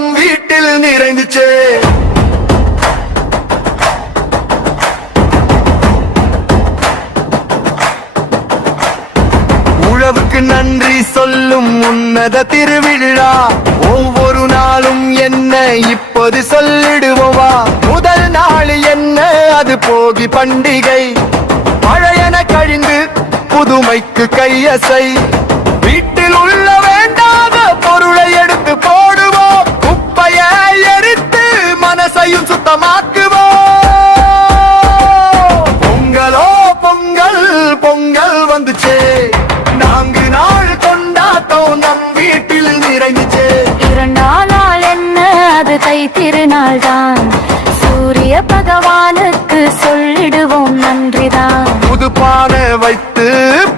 நம் வீட்டில் நிறைந்துச்சே. உழவுக்கு நன்றி சொல்லும் உன்னத திருவிழா, ஒவ்வொரு நாளும் என்ன இப்போது சொல்லிடுவோவா. முதல் நாள் என்ன அது போகி பண்டிகை, பழையன கழிந்து புதுமைக்கு கையசை. வீட்டில் உள்ள வேண்டாத பொருளை எடுத்து போடுவோம், குப்பையை எரித்து மனசையும் சுத்தமாக்குவோம். பொங்கலோ பொங்கல் பொங்கல் வந்துச்சே, 4 நாள் கொண்டாட்டம் நம் வீட்டில் நிறைந்துச்சே. 2 நாள் என்ன அது தை திருநாள் தான், சூரிய பகவானுக்கு சொல்லிடுவோம் நன்றிதான். புது பானை வைத்து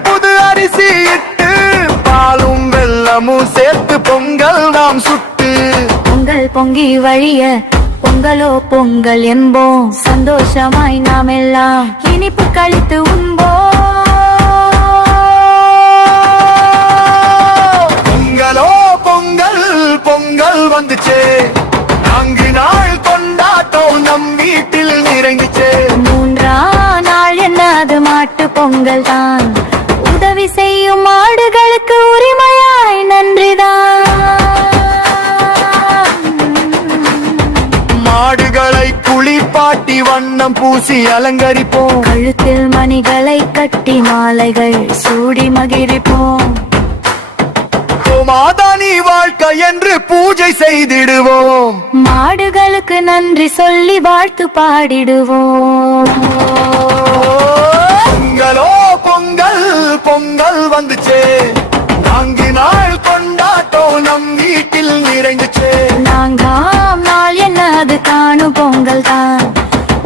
புது அரிசி இட்டு பாலும் வெல்லமும் சேர்த்து பொங்கல் நாம் சுட்டு. பொங்கல் பொங்கி வழிய பொங்கலோ பொங்கல் என்போம், சந்தோஷமாய் நாம் எல்லாம் இனிப்பு கழித்து உண்போம். பொங்கலோ பொங்கல் பொங்கல் வந்துச்சே, 4 நாள் கொண்டாட்டம் நம் வீட்டில் நிறைந்துச்சே. 3ஆம் நாள் என்ன அது மாட்டு பொங்கல் தான், உதவி செய்யும் மாடுகளுக்கு உரிமையாய் நன்றிதான். மாடுகளை குளிப்பாட்டி வண்ணம் பூசி அலங்கரிப்போம், கழுத்தில் மணிகளை கட்டி மாலைகள் சூடி மகிழ்ப்போம். மாதானி வாழ்க்கை என்று பூஜை செய்திடுவோம், மாடுகளுக்கு நன்றி சொல்லி வாழ்த்து பாடிடுவோம். பொங்கலோ பொங்கல் பொங்கல் வந்துச்சே, 4 நாள் கொண்டாட்டம் நம் வீட்டில் நிறைந்துச்சே. 4ஆம் நாள் என்ன அது காணும் பொங்கல் தான்,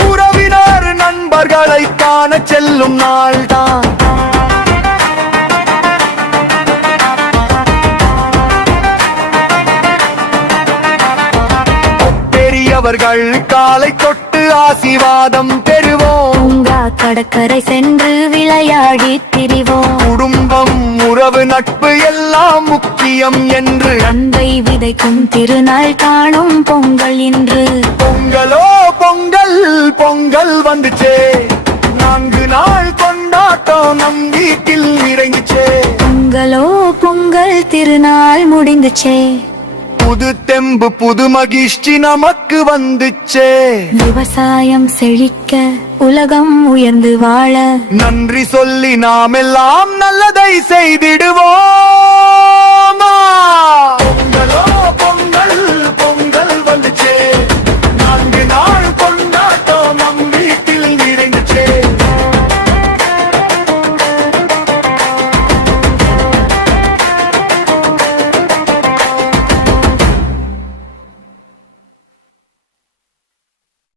உறவினர் நண்பர்களை காண செல்லும் நாள் தான். பெரியவர்கள் காலை தொட்டு ஆசீர்வாதம் பெறுவோம், பூங்கா கடற்கரை சென்று விளையாடி திரிவோம். குடும்பம் உறவு நட்பு எல்லாம் முக்கியம் என்று அன்பை விதைக்கும் திருநாள் காணும் பொங்கல் இன்று. பொங்கலோ பொங்கல் பொங்கல் வந்துச்சே, 4 நாள் கொண்டாட்டம் நம் வீட்டில் நிறைந்துச்சே. பொங்கலோ பொங்கல் திருநாள் முடிந்துச்சே, புது தெம்பு புது மகிழ்ச்சி நமக்கு வந்துச்சே. விவசாயம் செழிக்க உலகம் உயர்ந்து வாழ நன்றி சொல்லி நாம் எல்லாம் நல்லதை செய்திடுவோம். பொங்கலோ